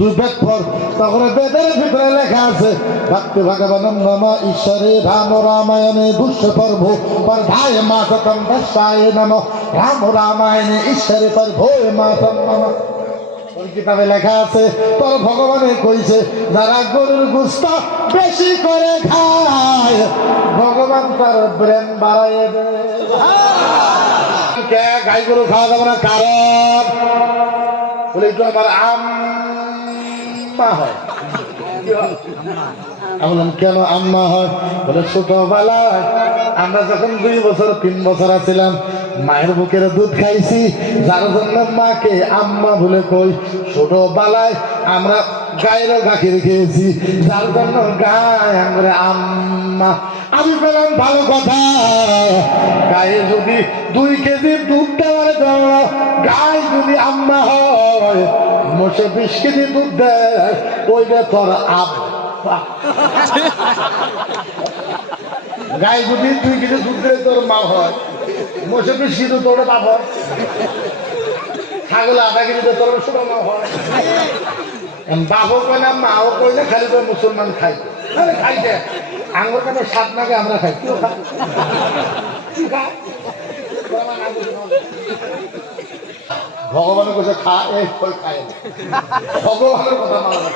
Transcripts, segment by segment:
তুই বেদ পড়, তখন বেদের ভিতরে লেখা আছে ভক্তি ভগবানম নম ঈশ্বরে রাম রামায়ণে দুষ্য পর্ব পর ভাই মাতম দশায় নম রাম রামায়ণে ঈশ্বরে পর ভোয় মাতম নম। ওই কিতাবে লেখা আছে তোর ভগবানে কইছে যারা গরুর গোশত বেশি করে খায় ভগবান তার ব্রেন বাড়াইয়ে দেয়। গাই গরু খাওয়া যাবে না, কারণ বলে একটু আমার আম্মা হয়। আমি বললাম কেন আম্মা হয়? বলে ছোটবেলায় আমরা যখন 2 বছর 3 বছর ছিলাম মায়ের বুকের দুধ খাইছি, যার জন্য মাকে আম্মা বলে কই। ছোটবেলায় আমরা গায়েরও গাখির খেয়েছি, যার জন্য গায়ে আমরা আম্মা। আমি বললাম ভালো কথা, গায়ে যদি 2 কেজি দুধ দেওয়ার জন্য গায়ে যদি আম্মা হয়, মোটে 20 কেজি দুধ দেয়, ওইটা তোর আব্বা। গায়ে যদি 2 কেজি দুধ দেয় তোর মা হয়, মোটে 20 কেজি তোর বাপ হয়। ছাগল 1/2 কেজি তোর ছোট মা হয়। বাপও কয় না মাও কয় না, খালি করে মুসলমান খাইতে খাইতে আঙ্গুর কাছে 7 নাগে আমরা খাই। ভগবানের কাছে খা, এই ফল খায় না। ভগবানের কথা মানা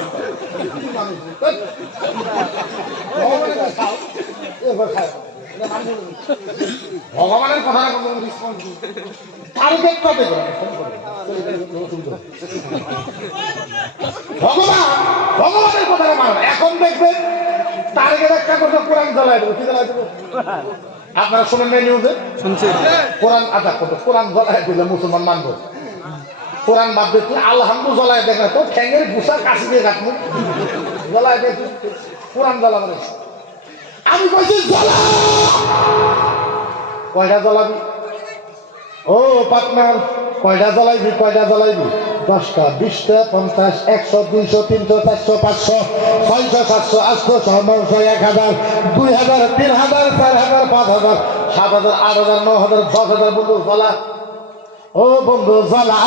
ভগবানের কাছে খাও, এবার খায় ভগবানের কথা রেসপন্স টার্গেট কবে করে ভগবানের কথা মানা। এখন দেখবেন টার্গেট একটা কথা কোরআন জ্বালাই দেবো। কি জ্বালাই দেবো আপনারা শুনেন না নিউজে? শুনছি কোরআন। আচ্ছা কত কোরআন জ্বালাই দিলে মুসলমান মানবো? কোরআন বাদ দিয়ে তুই আলহামদুল জ্বালাই দেখ না, তো ঠ্যাঙের গুসা কাশি দিয়ে কাটবো জ্বালাই দেখ। কোরআন জ্বালা মানে আমি কইছি জ্বালা। কয়টা জ্বালাবি? ও পার্টনার কয়টা জ্বালাইবি? কয়টা জ্বালাইবি? 10টা 20টা 50 100 200 300 400 500 600 700 800 900 1000 2000 3000 4000 5000 7000 8000 9000 10000 বন্ধু জ্বালা। ও বন্ধু জ্বালা,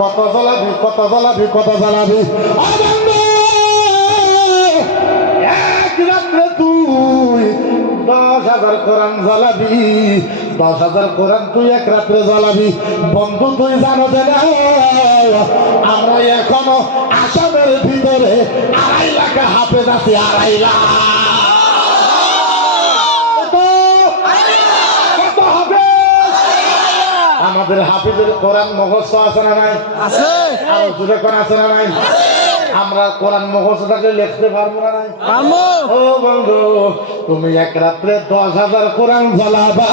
কত জ্বালাবি? কত জ্বালাবি? কত জ্বালাবি? ও বন্ধু এক রাত্রে তুই 10,000 কোরআন জ্বালাবি। 10,000 কোরআন তুই এক রাত্রে জ্বালাবি। বন্ধু তুই জানো যে না, আমরা এখনো আসামের ভিতরে 2.5 লাখ হাফেজ আছি। 2.5 লাখ আমাদের হাফিজের কোরআন মুখস্থ আছে না নাই? আছে। আর জুড়ে কোন আছে না নাই? আমরা কোরআন মুখস্থ থাকলে লিখতে পারবো না নাই? পারবো। ও বন্ধু তুমি এক রাত্রে 10,000 কোরআন জ্বালাবা,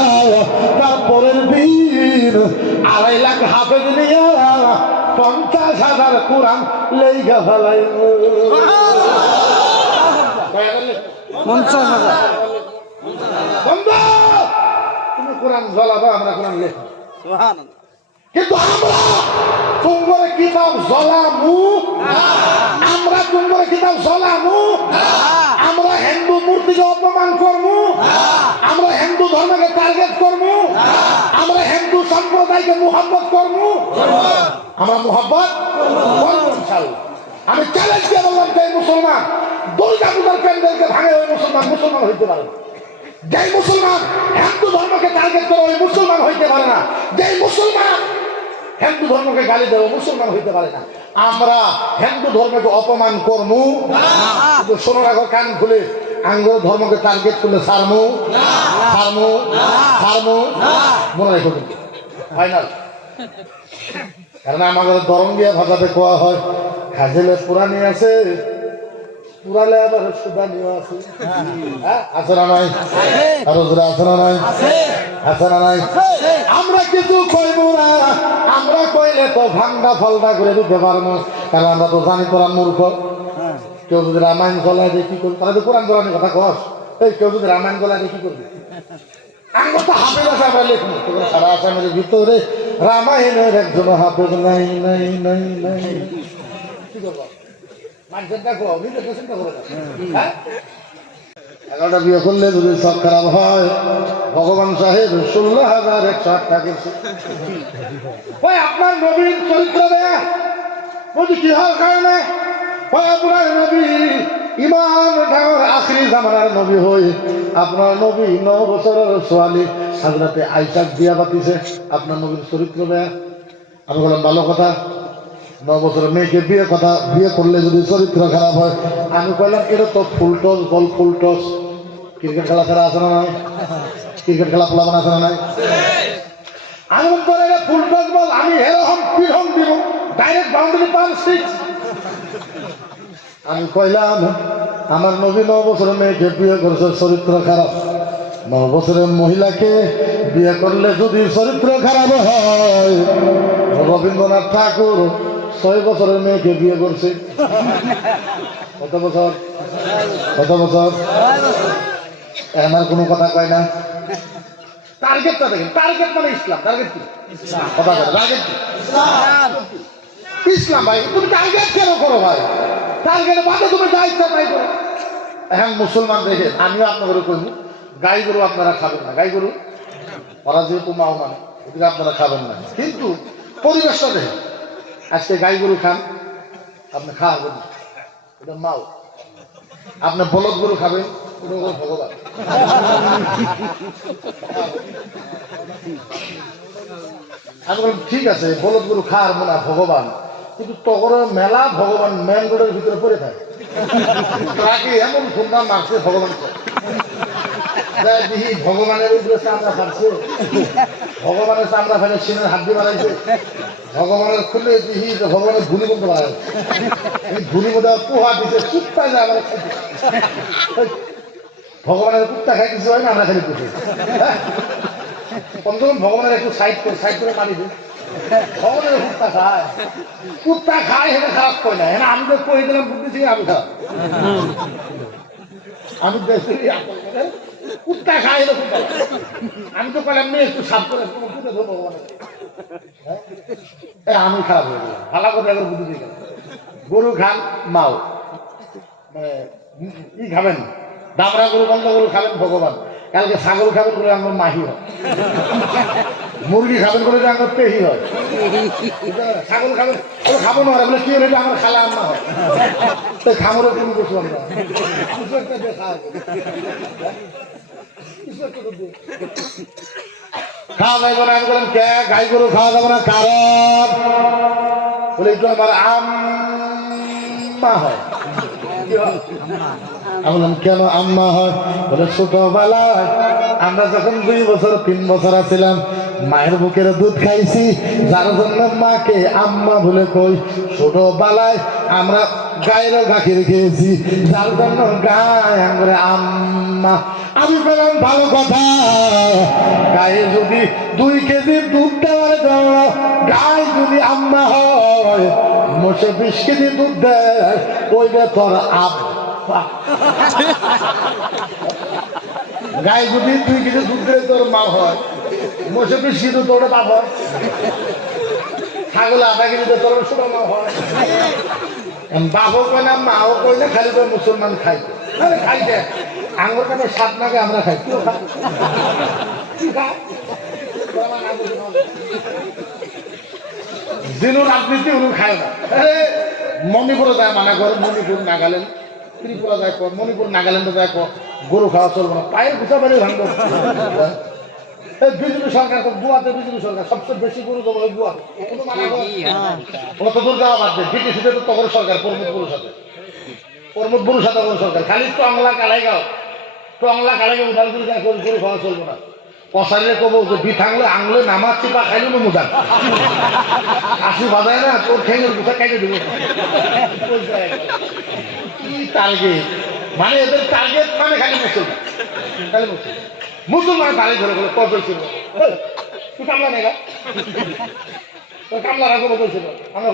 তারপরের দিন 2.5 লাখ হাফেজ নিয়ে 50,000 কোরআন লেখা ফেলাই। 50,000 বন্ধু তুমি কোরআন জ্বালাবা, আমরা কোরআন লেখা। কিন্তু আমরা তোমার কিতাব জ্বলামু, আমরা তোমার কিতাব জ্বলামু, আমরা হিন্দু মূর্তিকে অপমান করবো, আমরা হিন্দু ধর্মকে টার্গেট করবো, আমরা হিন্দু সম্প্রদায়কে মুহাব্বত করবো, আমরা মুহাব্বত করবো ইনশাআল্লাহ। আমি চ্যালেঞ্জ দিয়ে বললাম যে মুসলমান দুর্গা পূজার প্যান্ডেলকে ভাঙে ওই মুসলমান মুসলমান হইতে পারে না। যে মুসলমান হিন্দু ধর্মকে টার্গেট করে ওই মুসলমান হইতে পারে না। যে মুসলমান হিন্দু ধর্মকে গালি দেবো মুসলমান হইতে পারে না। আমরা হিন্দু ধর্মকে অপমান করবো, কিন্তু শোনো রাখো কান খুলে, আঙ্গুর ধর্মকে টার্গেট করলে সারমু সারমু সারমু মনে রেখো কিন্তু ফাইনাল। কারণ আমাদের দরঙ্গিয়া ভাষাতে কোয়া হয় খাজেলে পুরানি আছে, পুরালে আবার সুদানিও আছে। আছে না নাই? আরো জোরে আছে না নাই? আছে না নাই? আমরা কিছু কইব না, আমরা কইলে তো ভাঙ্গা ফলটা করে দিতে পারবো, কারণ আমরা তো জানি তোরা মূর্খ। কেউ যদি রামায়ণ গলায় দিয়ে কি করবি? তাহলে তো কোরআন গলানোর কথা কস। এই কেউ যদি রামায়ণ গলায় দিয়ে কি করবি? আমরা তো হাফেজ আছে, আমরা লিখবো। সারা আসামের ভিতরে রামায়ণের একজন হাফেজ নাই নাই নাই নাই। কি করবো? মানুষের দেখো নিজের চিন্তা করে না। 11টা বিয়ে করলে যদি সব খারাপ হয়, ভগবান সাহেব 16,108 টাকা। আপনার নবীর চরিত্র দেয়া বলছি কি হওয়ার কারণে আপনার নবী ইমান ঠাকুর আখিরি জামানার নবী হই আপনার নবী 9 বছরের ছোৱালী হযরতে আয়েশাক বিয়া পাতিছে আপনার নবীর চরিত্র বেয়া। আমি বললাম ভালো কথা, 9 বছরের মেয়েকে বিয়ে করলে যদি চরিত্র খারাপ হয়। আমি কইলাম এটা তো ফুলটস বল ফুলটস, ক্রিকেট খেলা ছাড়া আছে না নাই? ক্রিকেট খেলা পোলাবান আছে না নাই? আমি করে ফুলটস বল আমি এরকম পিরম দিব ডাইরেক্ট বাউন্ডারি পার 6। আমি কইলাম আমার নবী 9 বছরের মেয়েকে বিয়ে করেছে চরিত্র খারাপ। 9 বছরের মহিলাকে বিয়ে করলে যদি চরিত্র খারাপ হয়, রবীন্দ্রনাথ ঠাকুর 6 বছরের মেয়েকে বিয়ে করছে। কত বছর? কত বছর? আমার কোনো কথা কয় না। টার্গেটটা দেখেন, টার্গেট মানে ইসলাম। টার্গেট কি? কথা বলে টার্গেট কি? ইসলাম। ভাই তুমি টার্গেট কেন করো ভাই? টার্গেট বাদে তুমি যা ইচ্ছা তাই করো। এখন মুসলমান দেখে আমিও আপনাদের কইব গাই গরু আপনারা খাবেন না। গাই গরু ওরা যেহেতু মাও মানে ওদিকে আপনারা খাবেন না, কিন্তু পরিবেশটা দেখেন। আজকে গাই গরু খান, আপনি খাওয়াবেন না, এটা মাও। আপনি বলদ গরু খাবেন, ওটা হলো ভগবান। আমি বললাম ঠিক আছে, বলদ গরু খাওয়ার মনে হয় ভগবান, কিন্তু তখন মেলা ভগবান মেন রোডের ভিতরে পড়ে থাকে। তাকে এমন সুন্দর মারছে ভগবান, ভগবানের উপরে চামড়া ফাটছে, ভগবানের চামড়া ফেলে সিনের হাত দিয়ে বাড়াইছে, ভগবানের খুলে দিহি ভগবানের ভুলি বলতে পারে ভুলি মধ্যে পোহা দিতে কুত্তা যায় আমার। ভগবানের কুত্তা খাই কিছু হয় না, আমরা খালি কুঠি। কমসে কম ভগবানের একটু সাইড করে পানি দিই। ভগবানের কুত্তা খায় সেটা খারাপ কয় না। হ্যাঁ আমি তো কই দিলাম বুঝতেছি আমি খারাপ। আমি কুত্তা খাই এটা কুত্তা, আমি তো কইলাম মেয়ে একটু সাপ করে ভগবানের। আমি খারাপ হয়ে গেলাম, ভালো করে একবার বুদ্ধি দিয়ে গেলাম। গরু খান মাও, মানে ই খাবেন দামরা গরু বন্ধ গরু খাবেন ভগবান। কালকে ছাগল খাবেন বলে আমার মাহি হয়, মুরগি খাবেন বলে আমার পেহি হয়, ছাগল খাবেন ওরা খাবো না বলে কি হলে আমার খালা আম্মা হয়। তাই খামরে কোনো কিছু আমরা কিছু একটা দেখা খাওয়া যাবে না। আমি বললাম কে গাই গরু খাওয়া যাবে না, কারণ বলে একটু আমার আম্মা হয়। আমি বললাম কেন আম্মা হয়? বলে ছোটবেলায় আমরা যখন 2 বছর 3 বছর ছিলাম মায়ের বুকের দুধ খাইছি, যার জন্য মাকে আম্মা বলে কই। ছোটবেলায় আমরা গায়ের গাখির খেয়েছি, যার জন্য গায়ে আমরা আম্মা। আমি বললাম ভালো কথা, গায়ে যদি 2 কেজি দুধ দেওয়ার জন্য গায়ে যদি আম্মা হয়, মোটে 20 কেজি দুধ দেয়, ওইটা তোর আব্বা। গায়ে যদি 2 কেজি দুধ দেয় তোর মা হয়, মোটে 20 কেজি তোর বাপ হয়। ছাগল 1/2 কেজি তোর ছোট মা হয়। বাপও কয় না মাও কয় না, খালি করে মুসলমান খাই খাইছে আঙ্গুর কাছে 7 নাগে আমরা খাই। যিনি রাজনীতি উনি খায় না। মণিপুরে যায় মানা করে, মণিপুর নাগাল্যান্ড ত্রিপুরা যায় কর, মণিপুর নাগাল্যান্ডে যায় কর গরু খাওয়া চলবে না, পায়ের গুছা বাড়ি ভাঙবো। বিজেপি সরকার তো গোয়াতে, বিজেপি সরকার সবচেয়ে বেশি গরু দেবো গোয়াতে। কত দূর যাওয়া বাদ দেয়, ব্রিটিশে তো তখন সরকার প্রমোদ বড়ুর সাথে তখন সরকার খালি টংলা কালাইগাঁও উদালগুড়ি যায় গরু খাওয়া চলবো না। কষাইলে কবো যে বিথাংলে আংলে নামাজ চিপা খাইলে না মুদান আসি বাজায় না, তোর ঠেঙের গুছা খাইতে দেবো। কি টার্গেট, মানে এদের টার্গেট মানে খালি মুসলমান, খালি মুসলমান দাঁড়িয়ে ধরে গেলো কত ছিল তুই কামলা নেই তোর কামলা রাখবো বলছিল আমরা